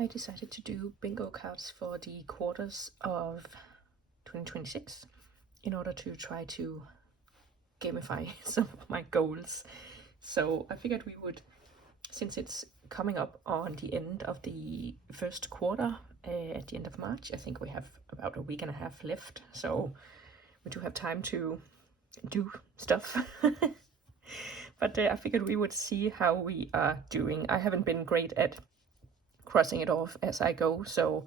I decided to do bingo cards for the quarters of 2026 in order to try to gamify some of my goals. So I figured we would, since it's coming up on the end of the first quarter, at the end of March, I think we have about a week and a half left, so we do have time to do stuff. But I figured we would see how we are doing. I haven't been great at crossing it off as I go, so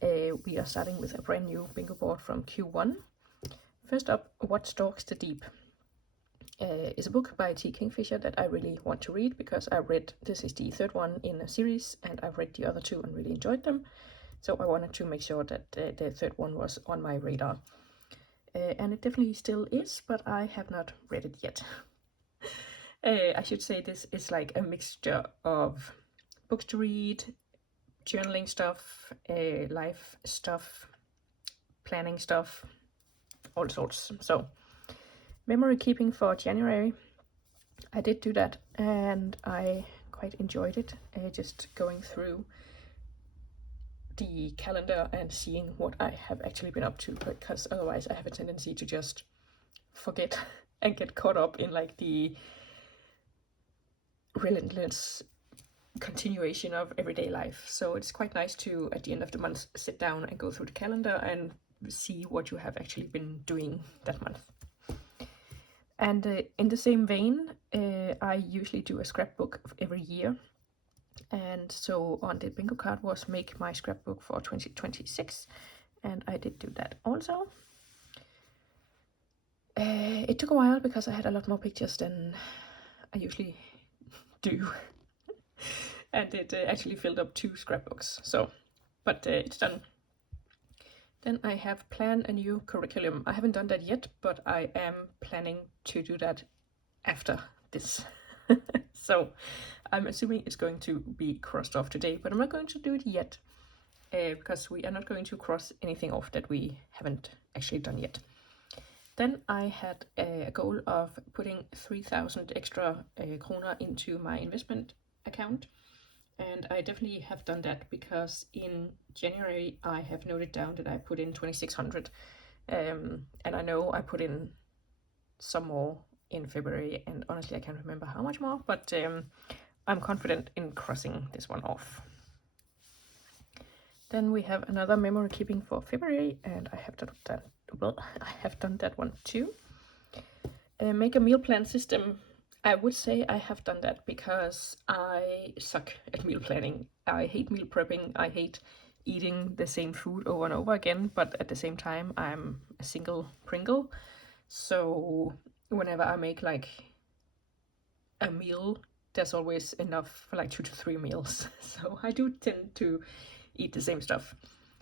we are starting with a brand new bingo board from Q1. First up, What Stalks the Deep is a book by T. Kingfisher that I really want to read because I read, this is the third one in a series, and I've read the other two and really enjoyed them. So I wanted to make sure that the third one was on my radar. And it definitely still is, but I have not read it yet. I should say this is like a mixture of books to read, journaling stuff, life stuff, planning stuff, all sorts. So memory keeping for January, I did do that and I quite enjoyed it, just going through the calendar and seeing what I have actually been up to, because otherwise I have a tendency to just forget and get caught up in like the relentless continuation of everyday life. So it's quite nice to, at the end of the month, sit down and go through the calendar and see what you have actually been doing that month. And in the same vein, I usually do a scrapbook every year. And so on the bingo card was make my scrapbook for 2026. And I did do that also. It took a while because I had a lot more pictures than I usually do. And it actually filled up 2 scrapbooks. So, but it's done. Then I have plan a new curriculum. I haven't done that yet, but I am planning to do that after this. So I'm assuming it's going to be crossed off today, but I'm not going to do it yet because we are not going to cross anything off that we haven't actually done yet. Then I had a goal of putting 3,000 extra kroner into my investment account. And I definitely have done that because in January I have noted down that I put in 2,600. And I know I put in some more in February, and honestly I can't remember how much more, but I'm confident in crossing this one off. Then we have another memory keeping for February, and I have done that. Well, I have done that one too. Make a meal plan system. I would say I have done that because I suck at meal planning. I hate meal prepping. I hate eating the same food over and over again, but at the same time, I'm a single Pringle. So whenever I make like a meal, there's always enough for like 2 to 3 meals. So I do tend to eat the same stuff.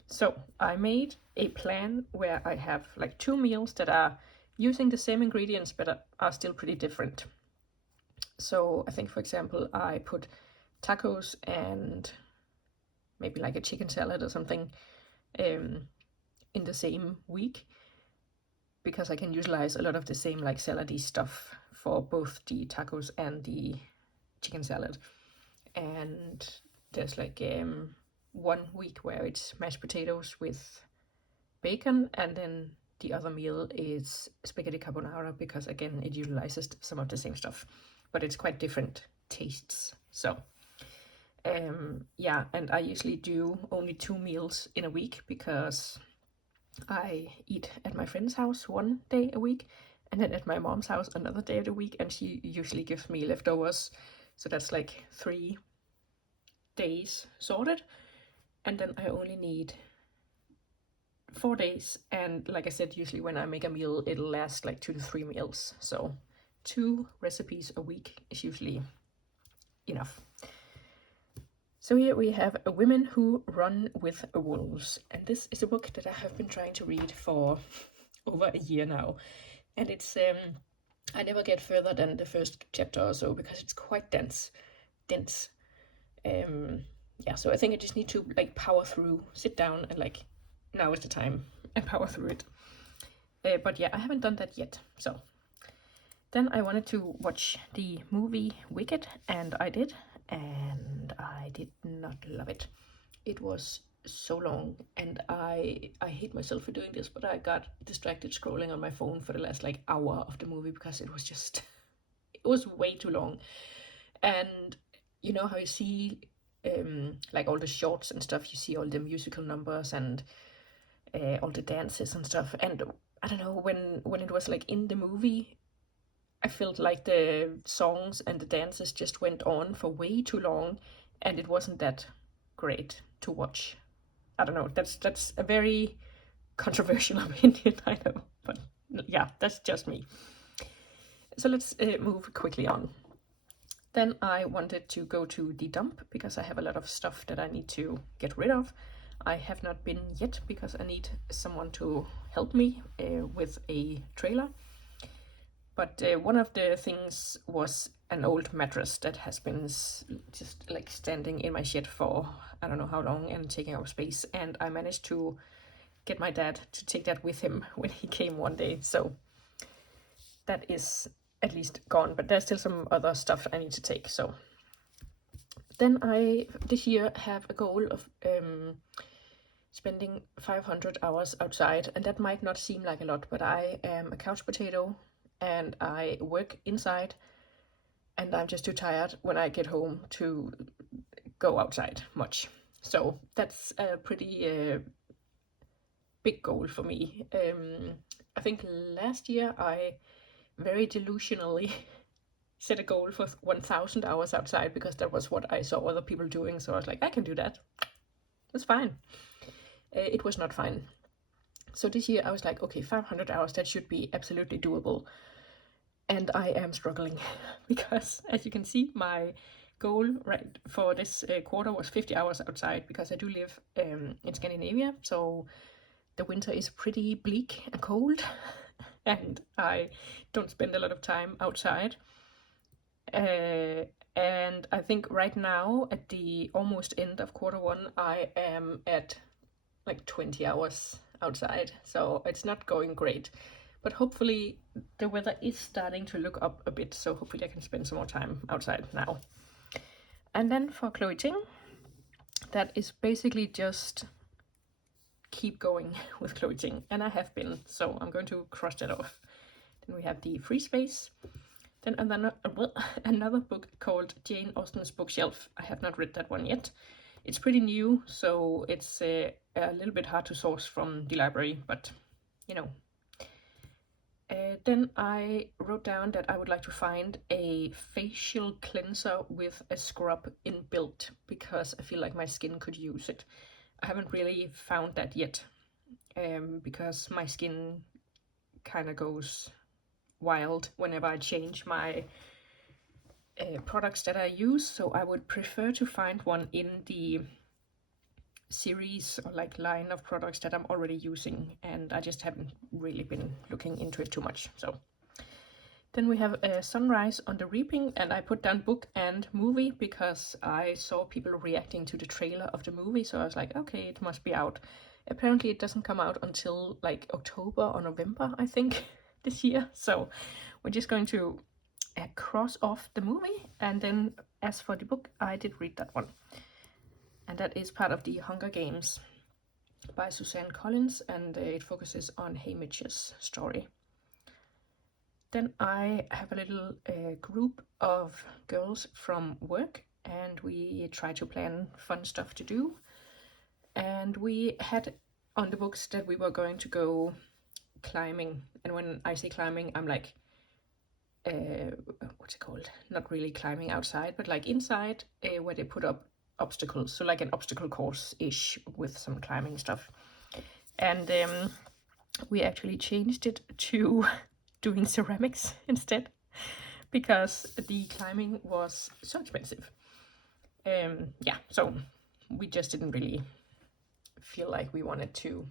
So I made a plan where I have like 2 meals that are using the same ingredients but are still pretty different. So I think, for example, I put tacos and maybe like a chicken salad or something in the same week, because I can utilize a lot of the same like salady stuff for both the tacos and the chicken salad. And there's like 1 week where it's mashed potatoes with bacon, and then the other meal is spaghetti carbonara, because again it utilizes some of the same stuff, but it's quite different tastes. So yeah, and I usually do only 2 meals in a week because I eat at my friend's house 1 day a week and then at my mom's house another day of the week, and she usually gives me leftovers, so that's like 3 days sorted, and then I only need 4 days, and like I said, usually when I make a meal it'll last like 2 to 3 meals, so 2 recipes a week is usually enough. So here we have Women Who Run with Wolves, and this is a book that I have been trying to read for over a year now, and it's I never get further than the first chapter or so because it's quite dense. Yeah, so I think I just need to like power through, sit down and like, now is the time, and power through it. But yeah, I haven't done that yet. So then I wanted to watch the movie Wicked, and I did, and I did not love it. it was so long, and I hate myself for doing this, but I got distracted scrolling on my phone for the last like hour of the movie because it was just it was way too long. And you know how you see like all the shorts and stuff, you see all the musical numbers and all the dances and stuff, and I don't know, when it was like in the movie, I felt like the songs and the dances just went on for way too long, and it wasn't that great to watch. I don't know. That's a very controversial opinion, I know, but yeah, that's just me. So let's move quickly on. Then I wanted to go to the dump because I have a lot of stuff that I need to get rid of. I have not been yet because I need someone to help me with a trailer. But one of the things was an old mattress that has been just like standing in my shed for I don't know how long and taking up space. And I managed to get my dad to take that with him when he came one day. So that is at least gone, but there's still some other stuff I need to take. So then I this year have a goal of spending 500 hours outside, and that might not seem like a lot, but I am a couch potato and I work inside, and I'm just too tired when I get home to go outside much. So that's a pretty big goal for me. I think last year I very delusionally set a goal for 1,000 hours outside because that was what I saw other people doing. So I was like, I can do that. That's fine. It was not fine. So this year I was like, okay, 500 hours, that should be absolutely doable. And I am struggling because, as you can see, my goal right for this quarter was 50 hours outside because I do live in Scandinavia. So the winter is pretty bleak and cold and I don't spend a lot of time outside. And I think right now at the almost end of quarter one, I am at like 20 hours outside. So it's not going great, but hopefully the weather is starting to look up a bit. So hopefully I can spend some more time outside now. And then for Chloe Ting, that is basically just keep going with Chloe Ting, and I have been, so I'm going to cross that off. Then we have the free space. Then another book called Jane Austen's Bookshelf. I have not read that one yet. It's pretty new, so it's a little bit hard to source from the library, but you know. Then I wrote down that I would like to find a facial cleanser with a scrub inbuilt because I feel like my skin could use it. I haven't really found that yet because my skin kind of goes wild whenever I change my products that I use. So I would prefer to find one in the series or like line of products that I'm already using, and I just haven't really been looking into it too much. So then we have a Sunrise on the Reaping, and I put down book and movie because I saw people reacting to the trailer of the movie, so I was like, okay, it must be out. Apparently it doesn't come out until like October or November, I think, this year. So we're just going to cross off the movie, and then as for the book, I did read that one. And that is part of the Hunger Games by Suzanne Collins, and it focuses on Haymitch's story. Then I have a little group of girls from work, and we try to plan fun stuff to do. And we had on the books that we were going to go climbing. And when I say climbing, I'm like, what's it called? Not really climbing outside, but like inside where they put up obstacles. So like an obstacle course-ish with some climbing stuff. And we actually changed it to doing ceramics instead because the climbing was so expensive. Yeah, so we just didn't really feel like we wanted to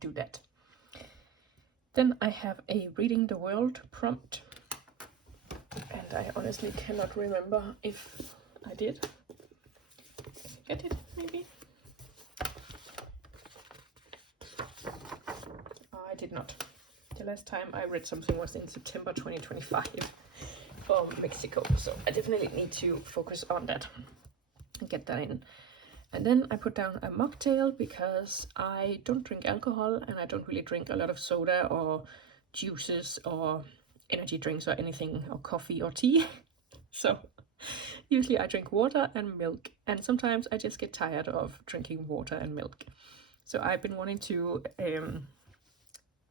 do that. Then I have a Reading the World prompt, and I honestly cannot remember if I did. Get it, maybe? I did not. The last time I read something was in September 2025 from Mexico, so I definitely need to focus on that and get that in. And then I put down a mocktail because I don't drink alcohol and I don't really drink a lot of soda or juices or energy drinks or anything, or coffee or tea. So usually I drink water and milk, and sometimes I just get tired of drinking water and milk. So I've been wanting to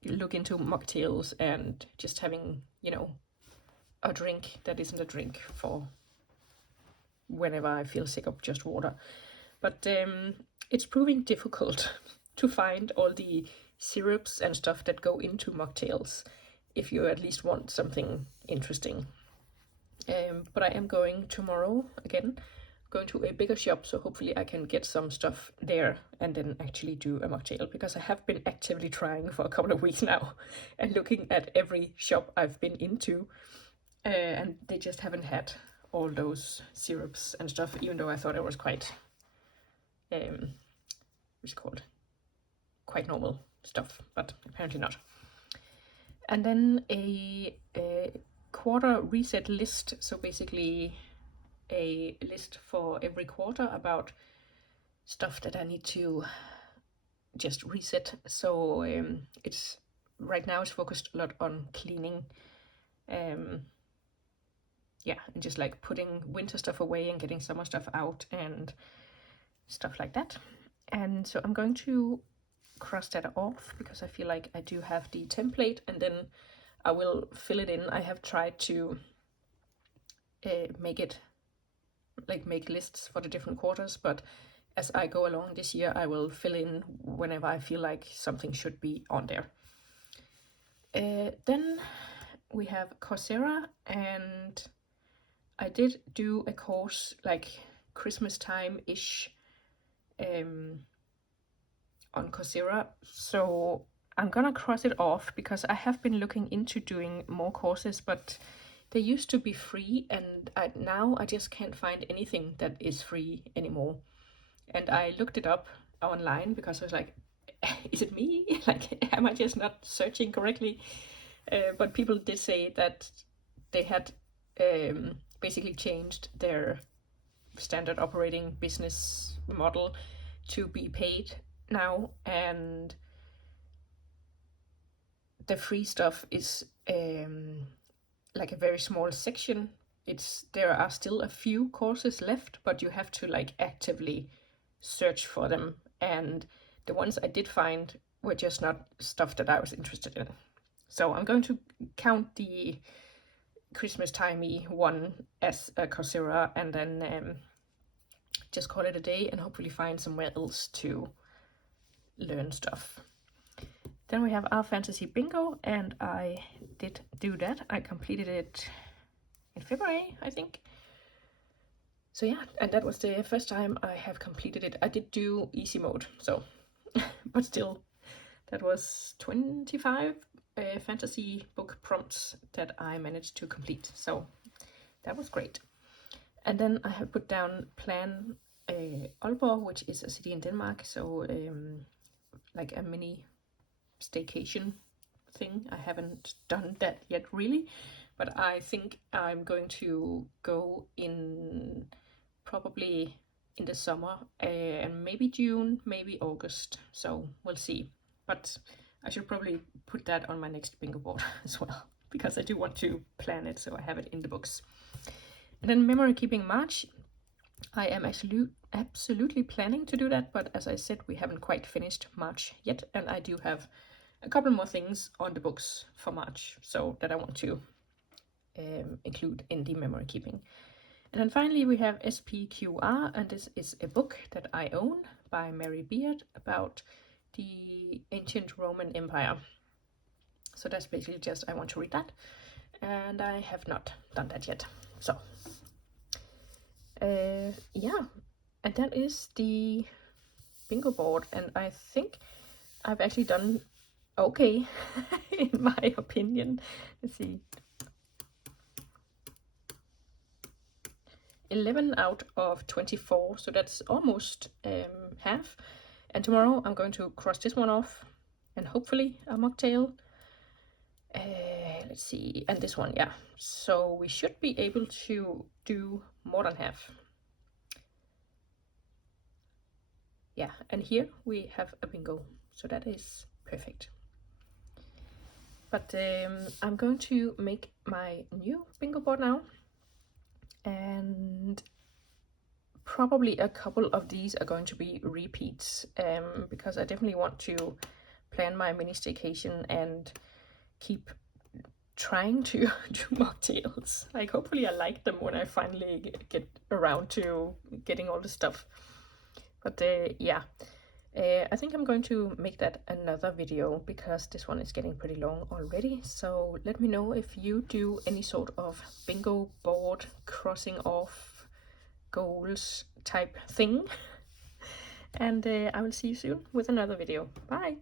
look into mocktails and just having, a drink that isn't a drink for whenever I feel sick of just water. But it's proving difficult to find all the syrups and stuff that go into mocktails if you at least want something interesting. But I am going tomorrow again, going to a bigger shop, so hopefully I can get some stuff there and then actually do a mocktail, because I have been actively trying for a couple of weeks now and looking at every shop I've been into, and they just haven't had all those syrups and stuff, even though I thought it was quite what's it called, quite normal stuff, but apparently not. And then a quarter reset list, so basically a list for every quarter about stuff that I need to just reset. So it's right now it's focused a lot on cleaning, and just like putting winter stuff away and getting summer stuff out and stuff like that. And so I'm going to cross that off because I feel like I do have the template, and then I will fill it in. I have tried to make lists for the different quarters, but as I go along this year, I will fill in whenever I feel like something should be on there. Then we have Coursera, and I did do a course like Christmas time-ish on Coursera, so I'm gonna cross it off because I have been looking into doing more courses, but they used to be free, and now I just can't find anything that is free anymore. And I looked it up online because I was like, is it me? Like, am I just not searching correctly? But people did say that they had basically changed their standard operating business model to be paid now, and the free stuff is like a very small section. There are still a few courses left, but you have to like actively search for them, and the ones I did find were just not stuff that I was interested in. So I'm going to count the Christmas timey one as a Coursera, and then just call it a day and hopefully find somewhere else to learn stuff. Then we have Our Fantasy Bingo, and I did do that. I completed it in February, I think. So yeah, and that was the first time I have completed it. I did do easy mode, so, but still, that was 25 fantasy book prompts that I managed to complete. So that was great. And then I have put down Plan Aalborg, which is a city in Denmark. So like a mini staycation thing. I haven't done that yet really, but I think I'm going to go in probably in the summer, and maybe June, maybe August, so we'll see. But I should probably put that on my next bingo board as well, because I do want to plan it so I have it in the books. And then Memory Keeping March, I am absolutely planning to do that, but as I said, we haven't quite finished March yet, and I do have a couple more things on the books for March, so that I want to include in the memory keeping. And then finally we have SPQR, and this is a book that I own by Mary Beard about the ancient Roman Empire. So that's basically just, I want to read that, and I have not done that yet. So yeah, and that is the bingo board, and I think I've actually done okay in my opinion. Let's see, 11 out of 24, so that's almost half. And tomorrow I'm going to cross this one off, and hopefully a mocktail. Let's see, and this one, yeah. So we should be able to do more than half. yeah, and here we have a bingo, so that is perfect. But I'm going to make my new bingo board now, and probably a couple of these are going to be repeats, because I definitely want to plan my mini staycation and keep trying to do mocktails. Like, hopefully I like them when I finally get around to getting all the stuff. But yeah, I think I'm going to make that another video because this one is getting pretty long already. So let me know if you do any sort of bingo board crossing off goals type thing. And I will see you soon with another video. Bye!